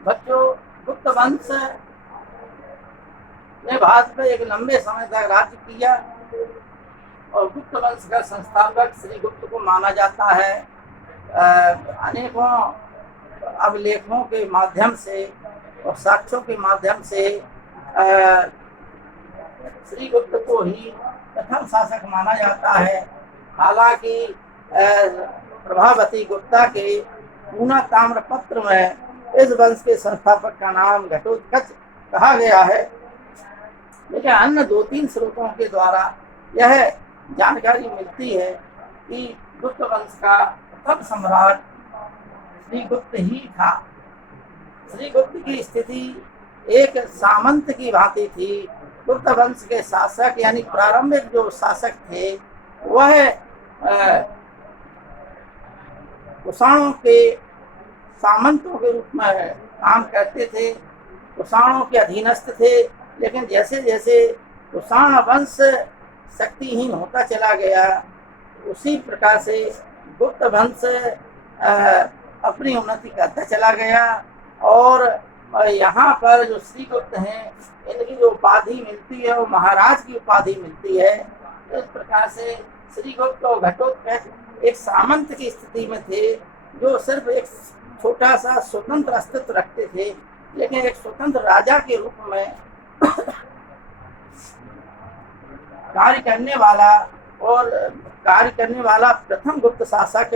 बच्चों, गुप्त वंश ने भारत में एक लंबे समय तक राज्य किया और गुप्त वंश का संस्थापक श्री गुप्त को माना जाता है। अनेकों अभिलेखों के माध्यम से और साक्ष्यों के माध्यम से श्री गुप्त को ही प्रथम शासक माना जाता है। हालांकि प्रभावती गुप्ता के पूना ताम्रपत्र में इस वंश के संस्थापक का नाम घटोत्कच कहा गया है, लेकिन अन्य 2-3 स्रोतों के द्वारा यह जानकारी मिलती है कि गुप्त वंश का प्रथम सम्राट श्रीगुप्त ही था। श्रीगुप्त की स्थिति एक सामंत की भांति थी। गुप्त वंश के शासक यानी प्रारंभिक जो शासक थे वह कुषाणों के सामंतों के रूप में काम करते थे, कुषाणों के अधीनस्थ थे। लेकिन जैसे जैसे कुषाण वंश शक्तिहीन होता चला गया, उसी प्रकार से गुप्त वंश अपनी उन्नति करता चला गया। और यहाँ पर जो श्रीगुप्त हैं, इनकी जो उपाधि मिलती है वो महाराज की उपाधि मिलती है। इस प्रकार से श्रीगुप्त और घटोत्कच एक सामंत की स्थिति में थे, जो सिर्फ एक छोटा सा स्वतंत्र अस्तित्व रखते थे, लेकिन एक स्वतंत्र राजा के रूप में कार्य करने वाला प्रथम गुप्त शासक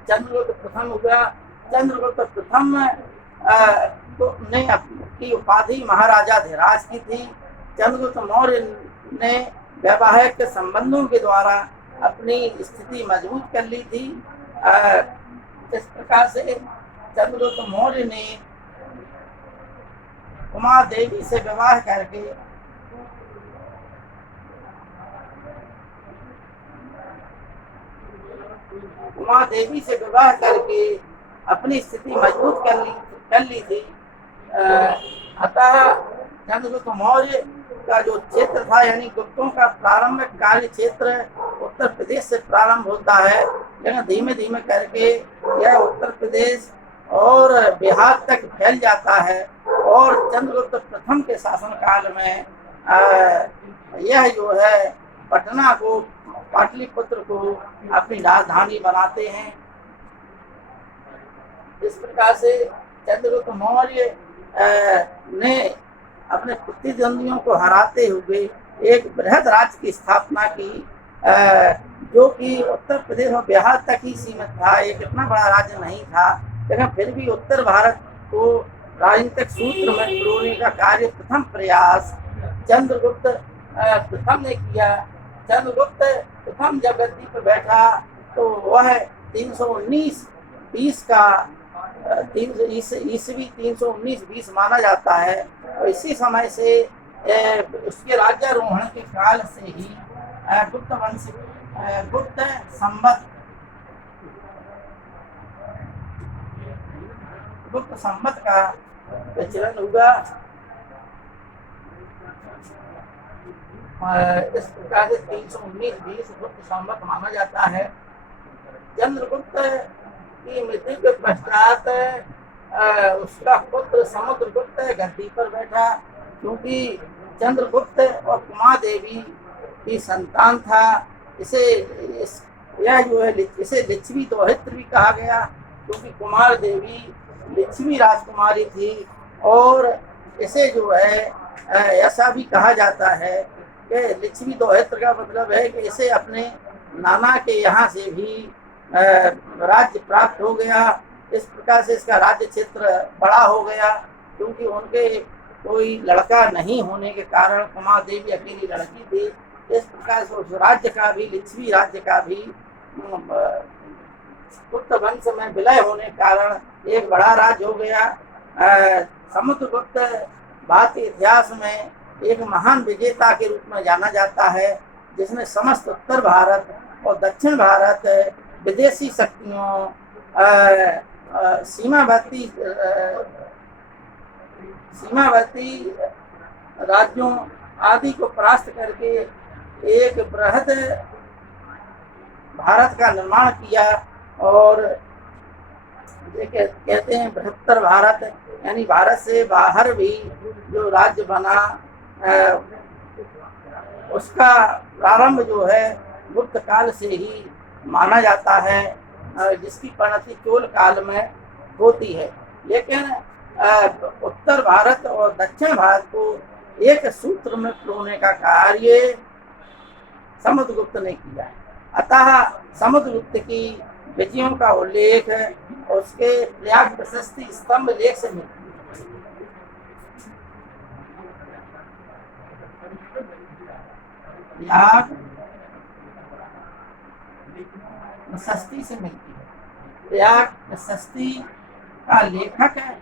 चंद्रगुप्त प्रथम हुआ। चंद्रगुप्त प्रथम ने अपनी उपाधि महाराजा धीराज की थी। चंद्रगुप्त मौर्य ने वैवाहिक संबंधों के द्वारा अपनी स्थिति मजबूत कर ली थी। इस प्रकार से चंद्रगुप्त मौर्य ने कुमार देवी से विवाह करके अपनी स्थिति मजबूत कर ली थी। अतः चंद्रगुप्त मौर्य का जो क्षेत्र था, यानी गुप्तों का प्रारंभिक कार्य क्षेत्र उत्तर प्रदेश से प्रारंभ होता है, लेकिन धीमे धीमे करके यह उत्तर प्रदेश और बिहार तक फैल जाता है। और चंद्रगुप्त प्रथम के शासन काल में यह जो है पटना को, पाटलिपुत्र को अपनी राजधानी बनाते हैं। इस प्रकार से चंद्रगुप्त मौर्य ने अपने प्रतिद्वंदियों को हराते हुए एक बृहद राज्य की स्थापना की, जो कि उत्तर प्रदेश और बिहार तक ही सीमित था। एक इतना बड़ा राज्य नहीं था, लेकिन फिर भी उत्तर भारत को राजनीतिक सूत्र में पिरोने का कार्य प्रथम प्रयास चंद्रगुप्त प्रथम ने किया। चंद्रगुप्त प्रथम जब गद्दी पर बैठा तो वह 319-20 का ईस्वी 319-20 माना जाता है। और इसी समय से उसके राज्यारोहण के काल से ही गुप्त संवत का प्रचलन हुआ। इस प्रकार से 319-20 गुप्त संवत माना जाता है। चंद्रगुप्त की मृत्यु के पश्चात उसका पुत्र समुद्रगुप्त गद्दी पर बैठा, क्योंकि चंद्रगुप्त और कुमार देवी की संतान था। इसे लिच्छवी दोहित्र भी कहा गया, क्योंकि कुमार देवी लिच्छवी राजकुमारी थी। और इसे जो है ऐसा भी कहा जाता है कि लिच्छवी दोहित्र का मतलब है कि इसे अपने नाना के यहाँ से भी राज्य प्राप्त हो गया। इस प्रकार से इसका राज्य क्षेत्र बड़ा हो गया, क्योंकि उनके कोई लड़का नहीं होने के कारण कुमार देवी अकेली लड़की थी। इस प्रकार से उस राज्य का भी, लिच्छवी राज्य का भी गुप्त वंश में विलय होने के कारण एक बड़ा राज्य हो गया। समुद्रगुप्त भारतीय इतिहास में एक महान विजेता के रूप में जाना जाता है, जिसने समस्त उत्तर भारत और दक्षिण भारत विदेशी शक्तियों, सीमावर्ती राज्यों आदि को परास्त करके एक बृहद भारत का निर्माण किया। और कहते हैं बृहत्तर भारत, यानी भारत से बाहर भी जो राज्य बना उसका प्रारंभ जो है गुप्त काल से ही माना जाता है, जिसकी परिणति चोल काल में होती है। लेकिन उत्तर भारत और दक्षिण भारत को एक सूत्र में पिरोने का कार्य समुद्रगुप्त ने किया। अतः समुद्रगुप्त की विजयों का उल्लेख उसके प्रयाग प्रशस्ति स्तंभ लेख से मिलता है। प्रयाग प्रशस्ति से मिलती है। प्रयाग प्रशस्ति का लेखक है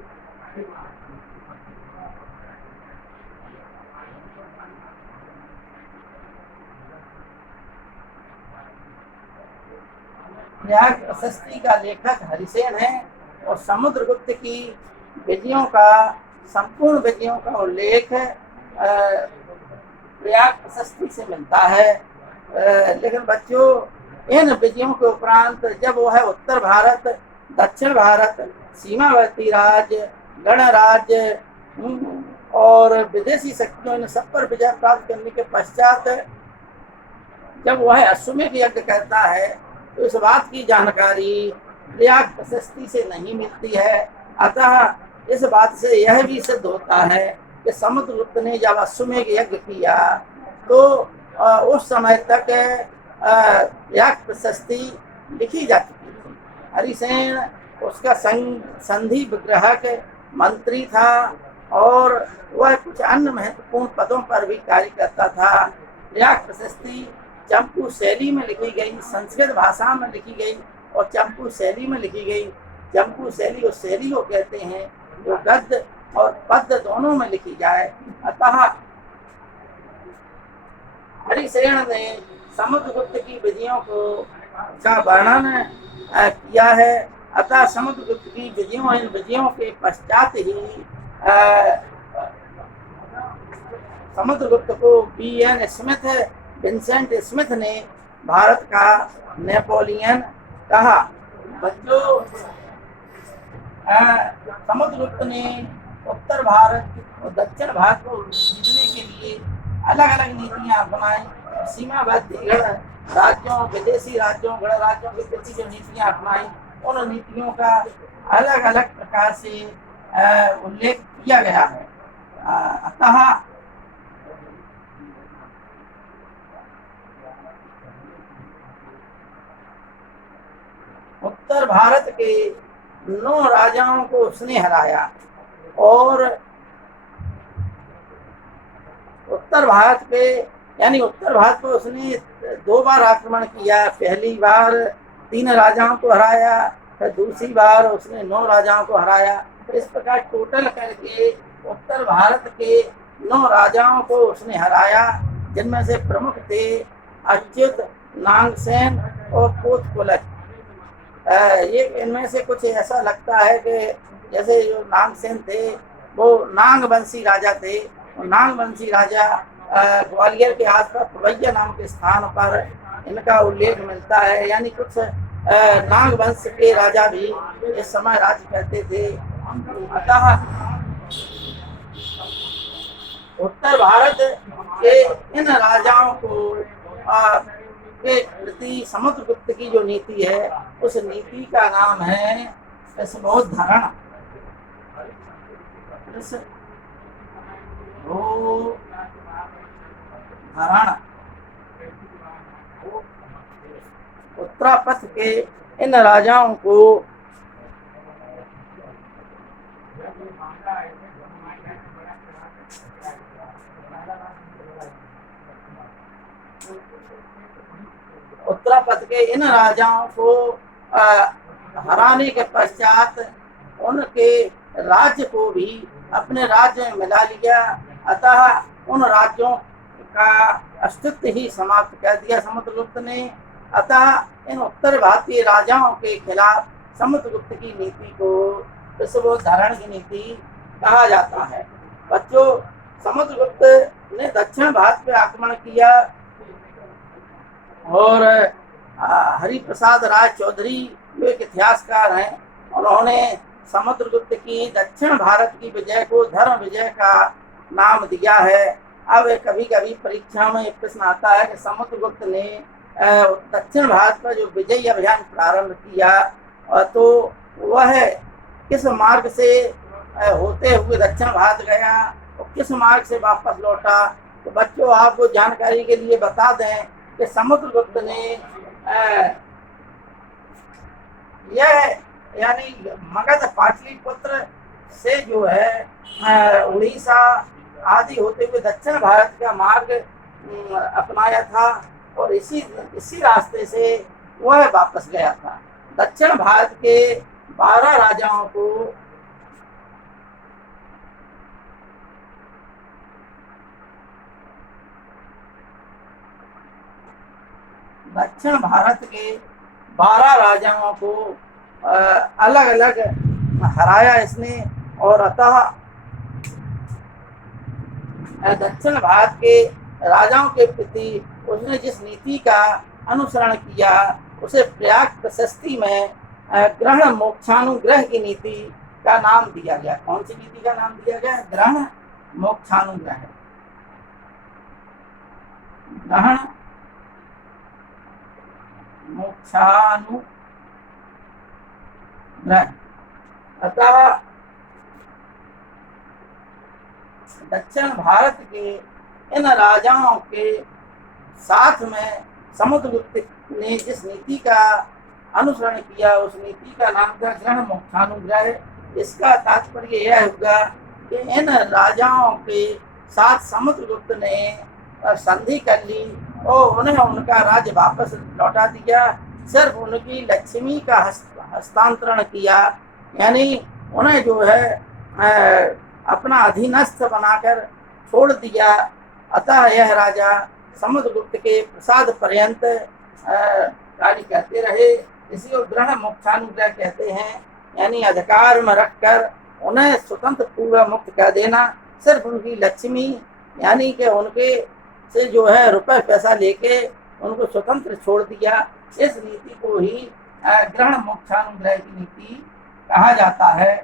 प्रयाग प्रशस्ति का लेखक हरिसेन है, और समुद्रगुप्त की विजयों का संपूर्ण विजयों का उल्लेख प्रयाग प्रशस्ति से मिलता है। लेकिन बच्चों, इन विजयों के उपरांत जब वह उत्तर भारत, दक्षिण भारत, सीमावर्ती राज्य, गणराज्य और विदेशी शक्तियों इन सब पर विजय प्राप्त करने के पश्चात जब वह अश्वमेध यज्ञ करता है तो इस बात की जानकारी प्रयाग प्रशस्ति से नहीं मिलती है। अतः इस बात से यह भी सिद्ध होता है कि समुद्रगुप्त ने जब अश्वमेध यज्ञ किया तो उस समय तक प्रयाग प्रशस्ति लिखी जा चुकी थी। हरिसेन उसका संधि विग्रहक मंत्री था और वह कुछ अन्य महत्वपूर्ण पदों पर भी कार्य करता था। प्रयाग प्रशस्ति चंपू शैली में लिखी गई, संस्कृत भाषा में लिखी गई और चंपू शैली में लिखी गई। चंपू शैली उस शैली को कहते हैं जो गद्य और पद्य दोनों में लिखी जाए। अतः हरिसेन ने समुद्रगुप्त की विजयों का वर्णन किया है। अतः समुद्रगुप्त की विजयों, इन विजयों के पश्चात ही समुद्रगुप्त को B.N. स्मिथ, विंसेंट स्मिथ ने भारत का नेपोलियन कहा। बच्चों, समुद्रगुप्त ने उत्तर भारत और दक्षिण भारत को जीतने के लिए अलग अलग नीतियां अपनाई। सीमावर्ती राज्यों, विदेशी राज्यों, गणराज्यों के प्रति जो नीतियां अपनाई, उन नीतियों का अलग अलग प्रकार से उल्लेख किया गया है। अतः उत्तर भारत के 9 राजाओं को उसने हराया और उत्तर भारत को उसने 2 बार आक्रमण किया। पहली बार 3 राजाओं को हराया, फिर दूसरी बार उसने 9 राजाओं को हराया। इस प्रकार टोटल करके उत्तर भारत के 9 राजाओं को उसने हराया, जिनमें से प्रमुख थे अच्युत, नागसेन और कोतकुलक। ये इनमें से कुछ ऐसा लगता है कि जैसे जो नागसेन थे वो नागवंशी राजा थे। नागवंशी राजा ग्वालियर के आसपास पवैया नाम के स्थान पर इनका उल्लेख मिलता है। यानी कुछ नागवंश के राजा भी इस समय राज्य करते थे। अतः उत्तर भारत के इन राजाओं को के प्रति समुद्रगुप्त की जो नीति है, उस नीति का नाम है रसभोधरण। उत्तरापथ के इन राजाओं को उत्तरापथ के इन राजाओं को हराने के पश्चात उनके राज्य को भी अपने राज्य में मिला लिया। अतः उन राज्यों का अस्तित्व ही समाप्त कर दिया समुद्रगुप्त ने। अतः इन उत्तर भारतीय राजाओं के खिलाफ समुद्रगुप्त की नीति को विश्वोद्धारण की नीति कहा जाता है। बच्चों, समुद्रगुप्त ने दक्षिण भारत पे आक्रमण किया और हरिप्रसाद राय चौधरी जो एक इतिहासकार हैं उन्होंने समुद्रगुप्त की दक्षिण भारत की विजय को धर्म विजय का नाम दिया है। अब कभी कभी परीक्षा में एक प्रश्न आता है कि समुद्रगुप्त ने दक्षिण भारत पर जो विजयी अभियान प्रारंभ किया तो वह किस मार्ग से होते हुए दक्षिण भारत गया और किस मार्ग से वापस लौटा। तो बच्चों आपको जानकारी के लिए बता दें कि समुद्रगुप्त ने यह यानी मगध पाटलिपुत्र से जो है उड़ीसा आदि होते हुए दक्षिण भारत का मार्ग अपनाया था और इसी रास्ते से वह वापस गया था। दक्षिण भारत के 12 राजाओं को दक्षिण भारत के 12 राजाओं को अलग अलग हराया इसने और अतः दक्षिण भारत के राजाओं के प्रति उसने जिस नीति का अनुसरण किया उसे प्रयाग प्रशस्ति में ग्रहण मोक्षानुग्रह की नीति का नाम दिया गया। कौन सी नीति का नाम दिया गया? ग्रहण मोक्षानुग्रह। ग्रहण मोक्षानुग्रह। अतः दक्षिण भारत के इन राजाओं के साथ में समुद्रगुप्त ने जिस नीति का अनुसरण किया उस नीति का नाम था ग्रहण मोक्षानुग्रह। इसका तात्पर्य यह होगा कि इन राजाओं के साथ समुद्रगुप्त ने संधि कर ली और उन्हें उनका राज्य वापस लौटा दिया। सिर्फ उनकी लक्ष्मी का हस्तांतरण किया, यानी उन्हें जो है अपना अधीनस्थ बनाकर छोड़ दिया। अतः यह राजा समुद्रगुप्त के प्रसाद पर्यंत कार्य करते रहे। इसी को ग्रहण मोक्षानुग्रह कहते हैं, यानी अधिकार में रखकर उन्हें स्वतंत्र पूर्व मुक्त कर देना। सिर्फ उनकी लक्ष्मी यानी कि उनके से जो है रुपए पैसा लेके उनको स्वतंत्र छोड़ दिया। इस नीति को ही ग्रहण मोक्षानुग्रह की नीति कहा जाता है।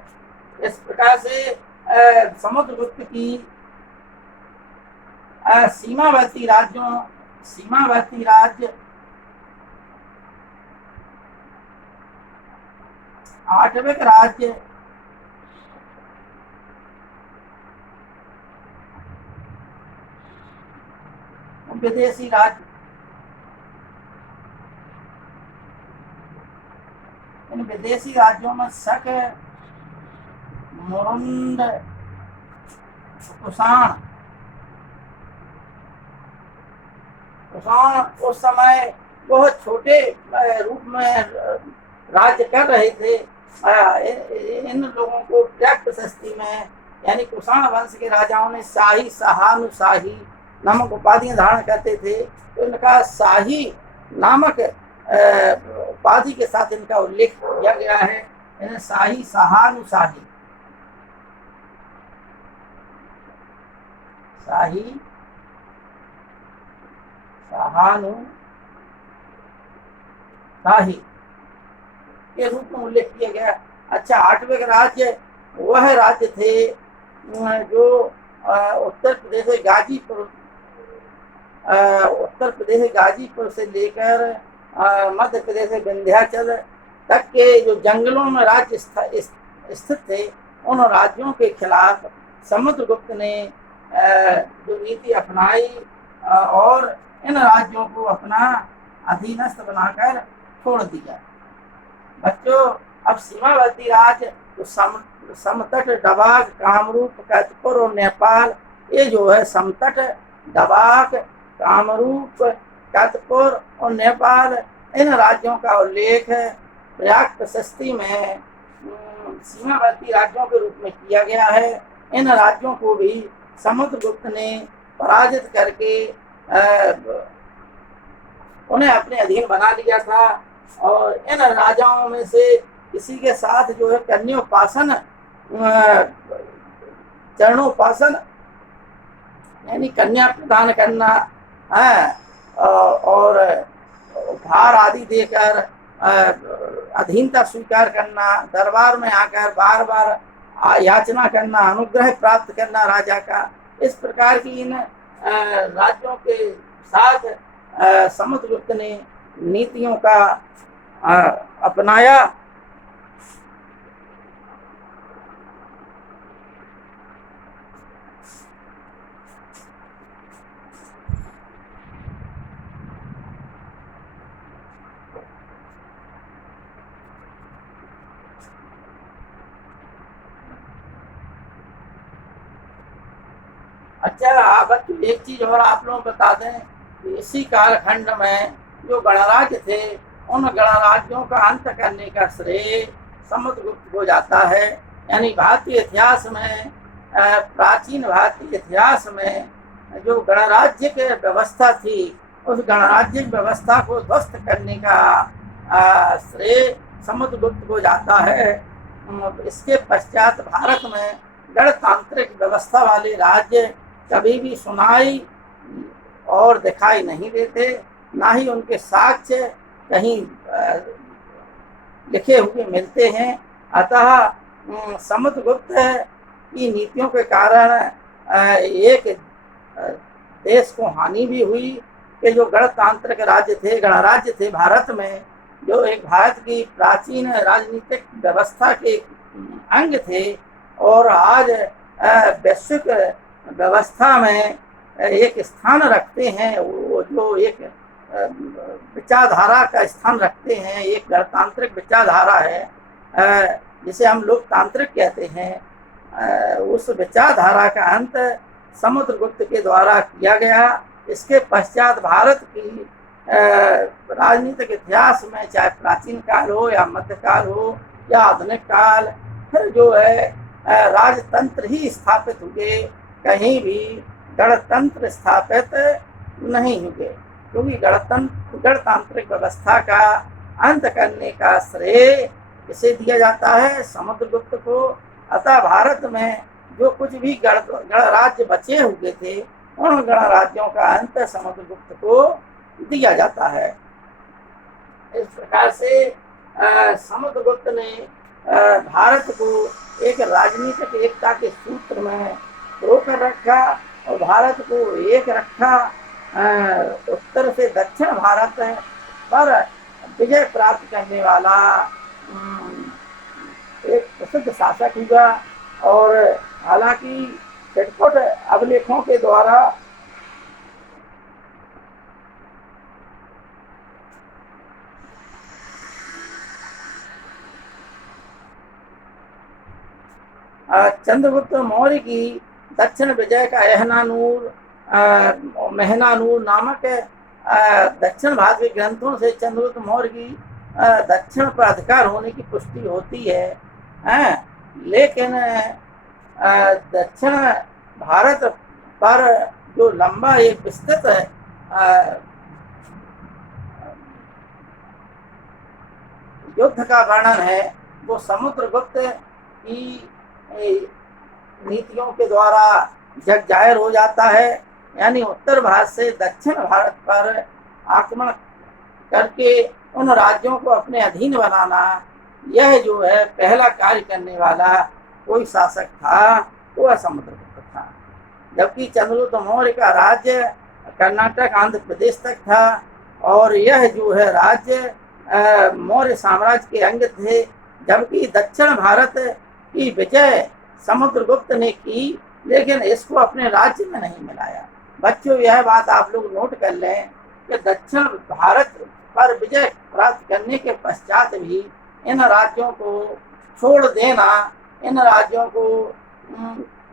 इस प्रकार से समुद्रगुप्त की सीमावर्ती राज्य 8वें राज्य विदेशी राज्य, इन विदेशी राज्यों में शक, मुरुंड, कुषाण उस समय बहुत छोटे रूप में राज्य कर रहे थे। इन लोगों को प्रयाग प्रशस्ति में यानी कुषाण वंश के राजाओं ने शाही, सहानुशाही नामक उपाधियां धारण करते थे। तो इनका शाही नामक उपाधि के साथ इनका उल्लेख किया गया है। इन्हें शाही, सहानुशाही, शाही, सहानुशाही के रूप में उल्लेख किया गया। अच्छा, 8वें राज्य वह राज्य थे जो उत्तर प्रदेश गाजीपुर से लेकर मध्य प्रदेश विंध्याचल तक के जो जंगलों में राज्य स्थित थे, उन राज्यों के खिलाफ समुद्रगुप्त ने जो नीति अपनाई और इन राज्यों को अपना अधीनस्थ बनाकर छोड़ दिया। बच्चों, अब सीमावर्ती राज्य तो समतट, डबाग, कामरूप, कैतपुर और नेपाल, ये जो है समतट, डबाग, कामरूप, कैतपुर और नेपाल, इन राज्यों का उल्लेख प्रयाग प्रशस्ति में सीमावर्ती राज्यों के रूप में किया गया है। इन राज्यों को भी समुद्रगुप्त ने पराजित करके उन्हें अपने अधीन बना लिया था और इन राजाओं में से किसी के साथ जो है कन्योपासन, चरणोपासन यानी कन्या प्रदान करना है और उपहार आदि देकर अधीनता स्वीकार करना, दरबार में आकर बार बार याचना करना, अनुग्रह प्राप्त करना राजा का, इस प्रकार की इन राज्यों के साथ समुद्रगुप्त ने नीतियों का अपनाया। अच्छा बच्चों, एक चीज और आप लोग बता दें कि इसी कालखंड में जो गणराज्य थे, उन गणराज्यों का अंत करने का श्रेय समुद्रगुप्त को जाता है। यानी भारतीय इतिहास में, प्राचीन भारतीय इतिहास में जो गणराज्य की व्यवस्था थी, उस गणराज्य व्यवस्था को ध्वस्त करने का श्रेय समुद्रगुप्त को जाता है। इसके पश्चात भारत में गणतांत्रिक व्यवस्था वाले राज्य कभी भी सुनाई और दिखाई नहीं देते, ना ही उनके साक्ष्य कहीं लिखे हुए मिलते हैं। अतः समुद्रगुप्त की नीतियों के कारण एक देश को हानि भी हुई कि जो गणतांत्रिक राज्य थे, गणराज्य थे भारत में, जो एक भारत की प्राचीन राजनीतिक व्यवस्था के अंग थे और आज वैश्विक व्यवस्था में एक स्थान रखते हैं, वो जो एक विचारधारा का स्थान रखते हैं, एक गणतांत्रिक विचारधारा है जिसे हम लोकतांत्रिक कहते हैं, उस विचारधारा का अंत समुद्रगुप्त के द्वारा किया गया। इसके पश्चात भारत की राजनीतिक इतिहास में, चाहे प्राचीन काल हो या मध्यकाल हो या आधुनिक काल, फिर जो है राजतंत्र ही स्थापित हुए, कहीं भी गणतंत्र स्थापित नहीं हुए, क्योंकि गणतांत्रिक व्यवस्था का अंत करने का श्रेय इसे दिया जाता है, समुद्रगुप्त को। अतः भारत में जो कुछ भी गणराज्य बचे हुए थे, उन गणराज्यों का अंत समुद्रगुप्त को दिया जाता है। इस प्रकार से समुद्रगुप्त ने भारत को एक राजनीतिक एकता के सूत्र में रोकर रखा और भारत को एक रखा। उत्तर से दक्षिण भारत पर विजय प्राप्त करने वाला एक प्रसिद्ध शासक हुआ। और हालांकि छिटपुट अभिलेखों के द्वारा चंद्रगुप्त मौर्य की दक्षिण विजय का मेहनानूर नामक दक्षिण भारतीय ग्रंथों से चंद्रगुप्त मौर्य की दक्षिण पर अधिकार होने की पुष्टि होती है, लेकिन दक्षिण भारत पर जो लंबा एक विस्तृत युद्ध का वर्णन है, वो समुद्रगुप्त की नीतियों के द्वारा जग जाहिर हो जाता है। यानी उत्तर भारत से दक्षिण भारत पर आक्रमण करके उन राज्यों को अपने अधीन बनाना, यह जो है पहला कार्य करने वाला कोई शासक था तो वह समुद्रगुप्त था। जबकि चंद्रगुप्त मौर्य का राज्य कर्नाटक आंध्र प्रदेश तक था और यह जो है राज्य मौर्य साम्राज्य के अंग थे। जबकि दक्षिण भारत की विजय समुद्रगुप्त ने की, लेकिन इसको अपने राज्य में नहीं मिलाया। बच्चों, यह बात आप लोग नोट कर लें कि दक्षिण भारत पर विजय प्राप्त करने के पश्चात भी इन राज्यों को छोड़ देना, इन राज्यों को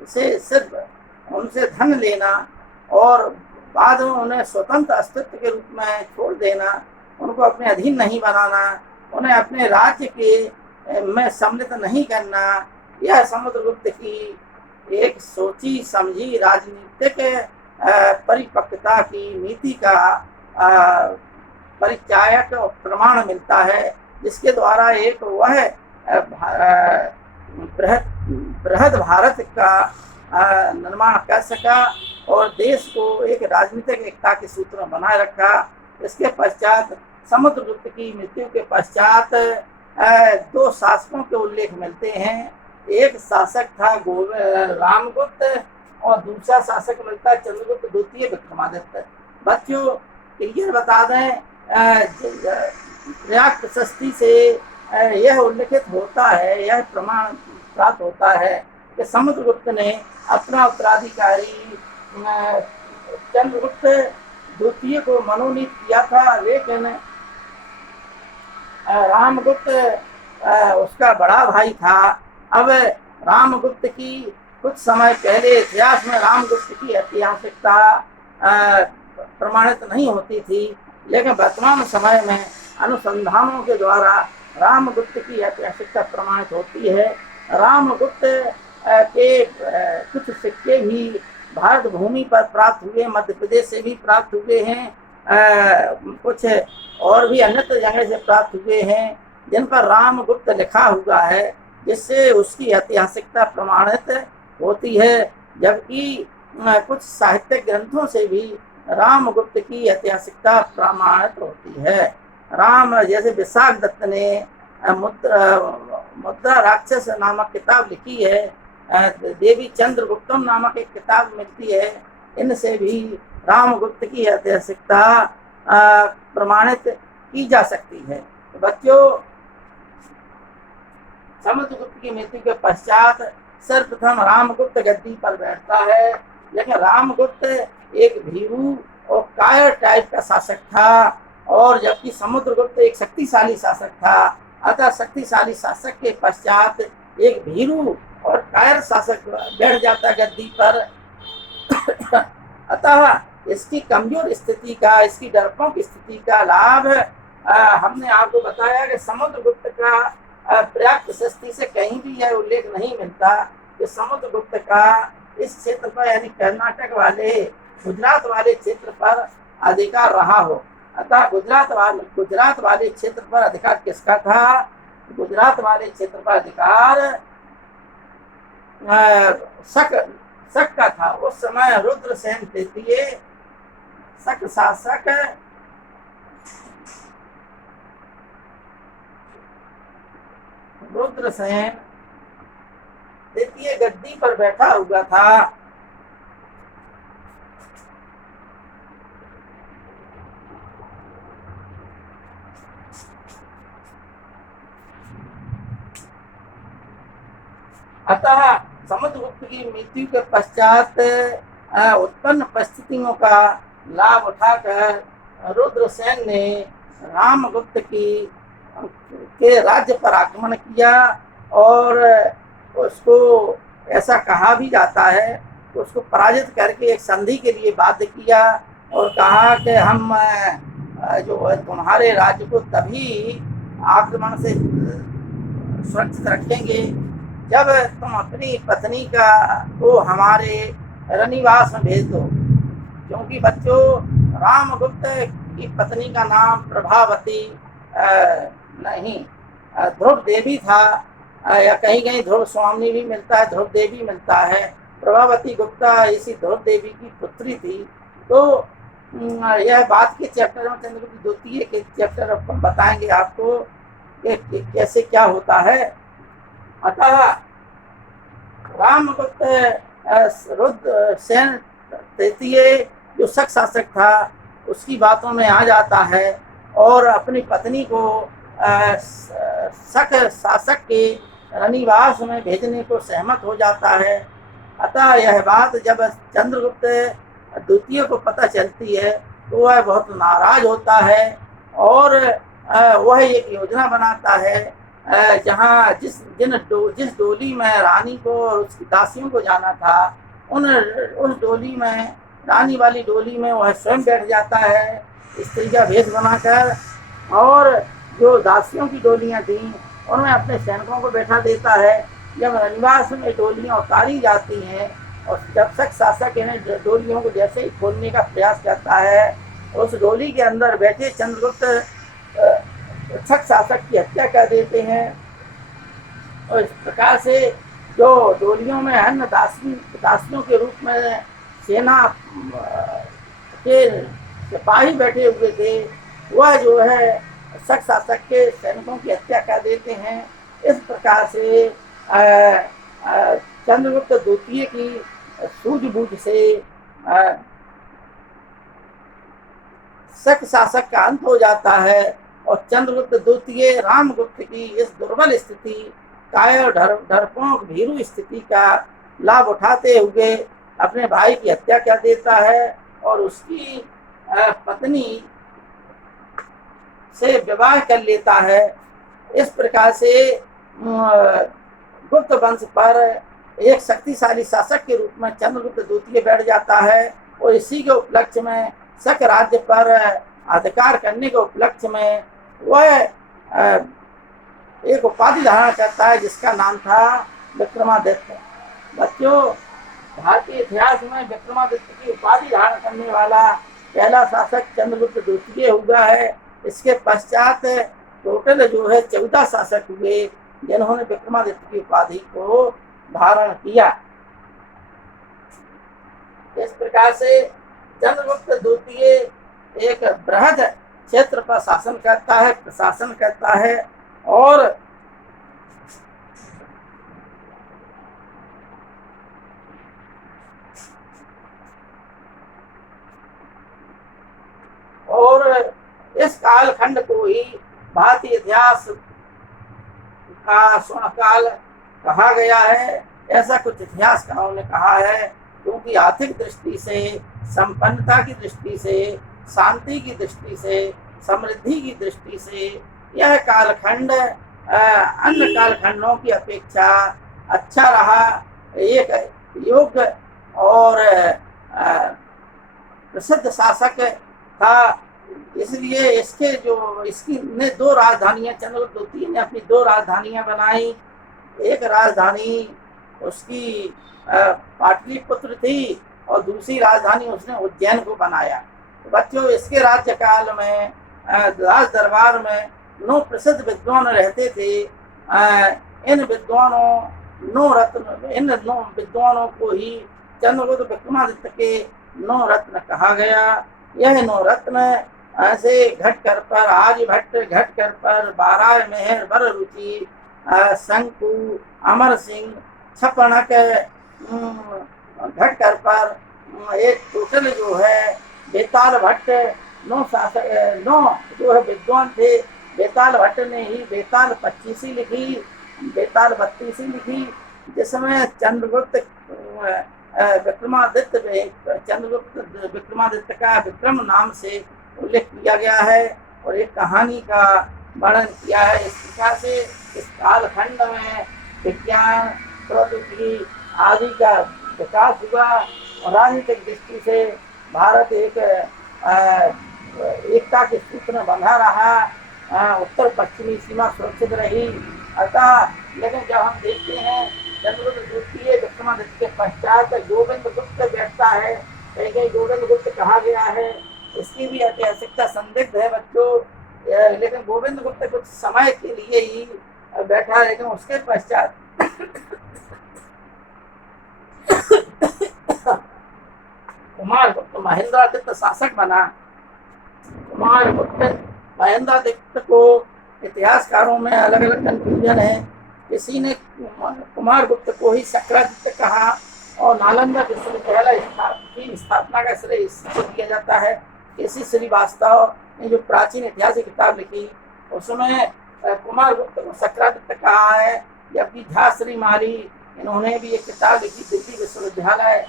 से सिर्फ उनसे धन लेना और बाद में उन्हें स्वतंत्र अस्तित्व के रूप में छोड़ देना, उनको अपने अधीन नहीं बनाना, उन्हें अपने राज्य के में सम्मिलित नहीं करना, यह समुद्रगुप्त की एक सोची समझी राजनीतिक परिपक्वता की नीति का परिचायक प्रमाण मिलता है, जिसके द्वारा एक वह बृहद भारत का निर्माण कर सका और देश को एक राजनीतिक एकता के सूत्र में बनाए रखा। इसके पश्चात समुद्रगुप्त की मृत्यु के पश्चात दो शासकों के उल्लेख मिलते हैं। एक शासक था रामगुप्त और दूसरा शासक मिलता है चंद्रगुप्त द्वितीय विक्रमादित्य। बच्चों क्लियर बता दें, प्रयाग प्रशस्ति से यह उल्लिखित होता है, यह प्रमाण प्राप्त होता है कि समुद्रगुप्त ने अपना उत्तराधिकारी चंद्रगुप्त द्वितीय को मनोनीत किया था, लेकिन रामगुप्त उसका बड़ा भाई था। अब रामगुप्त की कुछ समय पहले इतिहास में रामगुप्त की ऐतिहासिकता प्रमाणित नहीं होती थी, लेकिन वर्तमान समय में अनुसंधानों के द्वारा रामगुप्त की ऐतिहासिकता प्रमाणित होती है। रामगुप्त के कुछ सिक्के भी भारत भूमि पर प्राप्त हुए, मध्य प्रदेश से भी प्राप्त हुए हैं, कुछ और भी अन्यत्र जगह से प्राप्त हुए हैं, जिन पर रामगुप्त लिखा हुआ है, जिससे उसकी ऐतिहासिकता प्रमाणित होती है। जबकि कुछ साहित्यिक ग्रंथों से भी रामगुप्त की ऐतिहासिकता प्रमाणित होती है। राम जैसे विशाख दत्त ने मुद्रा राक्षस नामक किताब लिखी है, देवी चंद्रगुप्तम नामक एक किताब मिलती है, इनसे भी रामगुप्त की ऐतिहासिकता प्रमाणित की जा सकती है। तो बच्चों समुद्रगुप्त की मृत्यु के पश्चात सर्वप्रथम रामगुप्त गद्दी पर बैठता है, लेकिन रामगुप्त एक भीरू और कायर टाइप का शासक था, और जबकि समुद्रगुप्त एक शक्तिशाली शासक था। अतः शक्तिशाली शासक के पश्चात एक भीरू और कायर शासक बैठ जाता गद्दी पर। अतः इसकी कमजोर स्थिति का, इसकी डरपोक स्थिति का लाभ हमने आपको बताया कि समुद्रगुप्त का प्रयाग प्रशस्ति से कहीं भी यह उल्लेख नहीं मिलता कि समुद्रगुप्त का इस क्षेत्र पर यानी कर्नाटक वाले, गुजरात वाले क्षेत्र पर अधिकार रहा हो। अतः गुजरात वाले क्षेत्र पर अधिकार किसका था? गुजरात वाले क्षेत्र पर अधिकार शक का था। उस समय रुद्रसेन तृतीय शक शासक रुद्रसेन तृतीय गद्दी पर बैठा हुआ था। अतः समुद्रगुप्त की मृत्यु के पश्चात उत्पन्न परिस्थितियों का लाभ उठाकर रुद्रसेन ने रामगुप्त के राज्य पर आक्रमण किया, और उसको ऐसा कहा भी जाता है, उसको पराजित करके एक संधि के लिए बाध्य किया और कहा कि हम जो तुम्हारे राज्य को तभी आक्रमण से सुरक्षित रखेंगे जब तुम अपनी पत्नी को हमारे रनिवास में भेज दो। क्योंकि बच्चों रामगुप्त की पत्नी का नाम प्रभावती नहीं, ध्रुव देवी था, या कहीं कहीं ध्रुव स्वामी भी मिलता है, ध्रुव देवी मिलता है। प्रभावती गुप्ता इसी ध्रुव देवी की पुत्री थी। तो यह बात के चैप्टर में, चंद्रगुप्त द्वितीय के चैप्टर में बताएंगे आपको कि कैसे क्या होता है। अतः रामगुप्त रुद्रसेन तृतीय जो शक शासक था उसकी बातों में आ जाता है और अपनी पत्नी को शक शासक के रनिवास में भेजने को सहमत हो जाता है। अतः यह बात जब चंद्रगुप्त द्वितीय को पता चलती है तो वह बहुत नाराज होता है और वह एक योजना बनाता है जहाँ जिस डोली में रानी को और उसकी दासियों को जाना था, उस डोली में, रानी वाली डोली में वह स्वयं बैठ जाता है स्त्री का वेश बनाकर, और जो दासियों की डोलियाँ थीं उनमें अपने सैनिकों को बैठा देता है। जब रनिवास में डोलियाँ उतारी जाती हैं और जब शक शासक इन्हें डोलियों को जैसे ही खोलने का प्रयास करता है, उस डोली के अंदर बैठे चंद्रगुप्त शक शासक की हत्या कर देते हैं। और इस प्रकार से जो डोलियों में अन्य दासियों के रूप में सेना के सिपाही बैठे हुए थे, वह जो है शक शासक के सैनिकों की हत्या कर देते हैं। इस प्रकार से चंद्रगुप्त द्वितीय की सूझबूझ से शक शासक का अंत हो जाता है और चंद्रगुप्त द्वितीय रामगुप्त की इस दुर्बल स्थिति, कायर डरपोक भीरू स्थिति का लाभ उठाते हुए अपने भाई की हत्या कर देता है और उसकी पत्नी से विवाह कर लेता है। इस प्रकार से गुप्त वंश पर एक शक्तिशाली शासक के रूप में चंद्रगुप्त द्वितीय बैठ जाता है और इसी के उपलक्ष्य में शक राज्य पर अधिकार करने के उपलक्ष्य में वह एक उपाधि धारण करता है जिसका नाम था विक्रमादित्य। बच्चों, भारतीय इतिहास में विक्रमादित्य की उपाधि धारण करने वाला पहला शासक चंद्रगुप्त द्वितीय हुआ है। इसके पश्चात टोटल जो है 14 शासक हुए जिन्होंने विक्रमादित्य की उपाधि को धारण किया। इस प्रकार से चंद्रगुप्त द्वितीय एक बृहद क्षेत्र पर शासन करता है, प्रशासन करता है और इस कालखंड को ही भारतीय इतिहास का स्वर्णकाल कहा गया है। ऐसा कुछ इतिहासकारों ने कहा है, क्योंकि आर्थिक दृष्टि से, संपन्नता की दृष्टि से, शांति की दृष्टि से, समृद्धि की दृष्टि से यह कालखंड अन्य कालखंडों की अपेक्षा अच्छा रहा, एक योग्य और प्रसिद्ध शासक था। इसलिए इसकी ने 2 राजधानियां, चंद्रगुप्त द्वितीय ने अपनी 2 राजधानियां बनाई। एक राजधानी उसकी पाटलिपुत्र थी और दूसरी राजधानी उसने उज्जैन को बनाया। तो बच्चों, इसके राज्यकाल में राज दरबार में 9 प्रसिद्ध विद्वान रहते थे। इन 9 विद्वानों को ही चंद्रगुप्त विक्रमादित्य के 9 रत्न कहा गया। यह 9 रत्न ऐसे घटकर पर, आर्यभट्ट घटकर पर, बाराय मेहर बर रुचि, शंकु, अमर सिंह, छपणक घटकर पर एक टोटल जो है बेताल भट्ट 9 जो है विद्वान थे। बेताल भट्ट ने ही बेताल 25 लिखी, बेताल 32 लिखी, जिसमें चंद्रगुप्त विक्रमादित्य का विक्रम नाम से उल्लेख किया गया है और एक कहानी का वर्णन किया है। इस प्रकार से इस कालखंड में विज्ञान, प्रौद्योगिकी आदि का विकास हुआ और राजनीतिक दृष्टि से भारत एक एकता के सूत्र में बंधा रहा, उत्तर पश्चिमी सीमा सुरक्षित रही। अतः लेकिन जब हम देखते हैं चंद्रगुप्त द्वितीय विक्रमादित्य के पश्चात गोविंद गुप्त बैठता है, कहीं गोविंद गुप्त कहा गया है, इसकी भी ऐतिहासिकता संदिग्ध है बच्चों। लेकिन गोविंद गुप्त कुछ समय के लिए ही बैठा, लेकिन उसके पश्चात कुमारगुप्त महेंद्रादित्य शासक बना। कुमारगुप्त महेंद्रादित्य को इतिहासकारों में अलग अलग कंफ्यूजन है। किसी ने कुमारगुप्त को ही शक्रादित्य कहा और नालंदा विश्वविद्यालय की स्थापना का श्रेय इसको दिया जाता है। किसी श्रीवास्तव ने जो प्राचीन इतिहास की किताब लिखी उसमें कुमारगुप्त को शक्रादित्य कहा है, जबकि झा श्री माली इन्होंने भी एक किताब लिखी, दिल्ली विश्वविद्यालय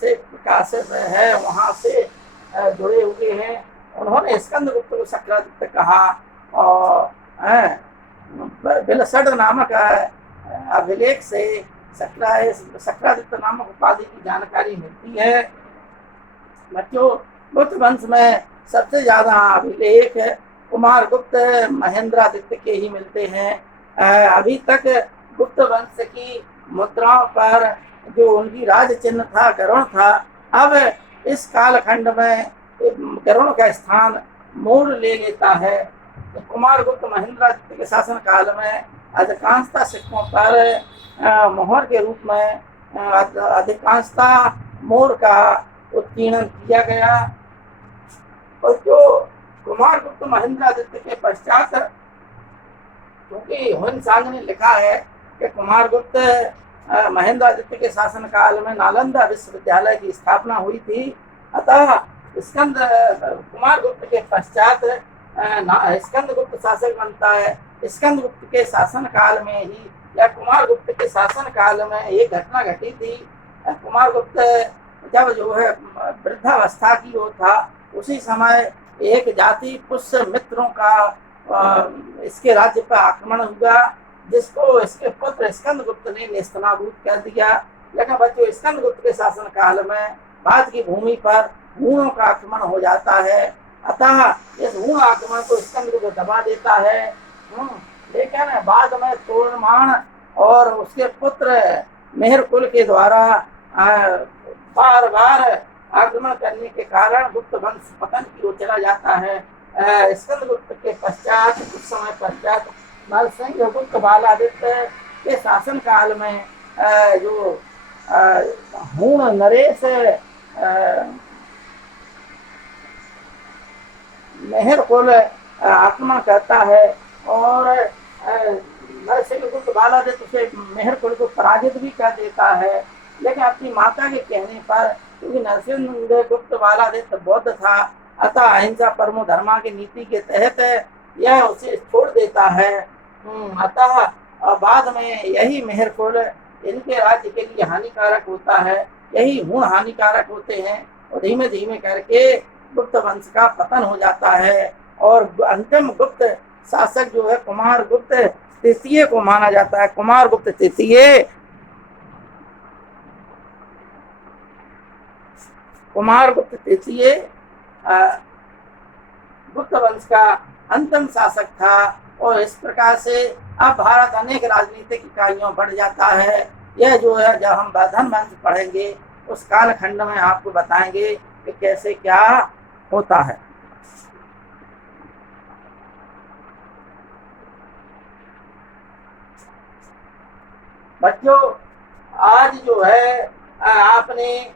से प्रकाशित है, वहाँ से जुड़े हुए हैं। उन्होंने स्कंदगुप्त को शक्रादित्य कहा और बिलसड नामक अभिलेख से शक्रादित्य नामक उपाधि की जानकारी मिलती है। बच्चों, गुप्त वंश में सबसे ज्यादा अभिलेख कुमारगुप्त महेंद्रादित्य के ही मिलते हैं। अभी तक गुप्त वंश की मुद्राओं पर जो उनकी राज चिन्ह था, गरुण था, अब इस कालखंड में गरुण का स्थान मोर ले लेता है। तो कुमारगुप्त महेंद्रादित्य के शासन काल में अधिकांशता सिक्कों पर मोहर के रूप में अधिकांशता मोर का उत्कीर्णन किया गया। और जो कुमारगुप्त महेंद्रादित्य के पश्चात, क्योंकि हुनसांग ने लिखा है कि कुमारगुप्त महेंद्रादित्य के शासन काल में नालंदा विश्वविद्यालय की स्थापना हुई थी। अतः स्कंद कुमारगुप्त के पश्चात स्कंदगुप्त शासक बनता है। स्कंदगुप्त के शासन काल में ही या कुमारगुप्त के शासन काल में एक घटना घटी थी। कुमारगुप्त जब जो है वृद्धावस्था की ओर था, उसी समय एक जाति पुष्य मित्रों का इसके राज्य पर आक्रमण हुआ, जिसको इसके पुत्र स्कंदगुप्त ने नेस्तनाबूद कर दिया। लेकिन बच्चों, स्कंदगुप्त के शासन काल में भारत की भूमि पर हूणों का आक्रमण हो जाता है। अतः इस हूण आक्रमण को स्कंदगुप्त दबा देता है। लेकिन बाद में तोड़मान और उसके पुत्र मेहरकुल के द्वारा बार बार आक्रमण करने के कारण गुप्त वंश पतन की ओर चला जाता है। स्कंदगुप्त के पश्चात कुछ समय पश्चात नरसिंह गुप्त बालादित्य के शासन काल में जो हूण नरेश मेहरकुल आक्रमण करता है और नरसिंह गुप्त बालादित्य से मेहरकुल को पराजित भी कर देता है। लेकिन अपनी माता के कहने पर, क्योंकि नरसिंह गुप्त बालादित्य बौद्ध था, अतः अहिंसा परमो धर्मा की नीति के तहत यह उसे छोड़ देता है। अतः बाद में यही मेहरकुल इनके राज्य के लिए हानिकारक होता है, यही हूण हानिकारक होते हैं और धीमे धीमे करके गुप्त वंश का पतन हो जाता है। और अंतिम गुप्त शासक जो है कुमारगुप्त तृतीय को माना जाता है। कुमारगुप्त तृतीय गुप्त वंश का अंतिम शासक था। और इस प्रकार से अब भारत अनेक राजनीतिक इकाइयों बढ़ जाता है। यह जो है, जब हम वर्धन वंश पढ़ेंगे उस कालखंड में आपको बताएंगे कि कैसे क्या होता है। बच्चों, आज जो है आपने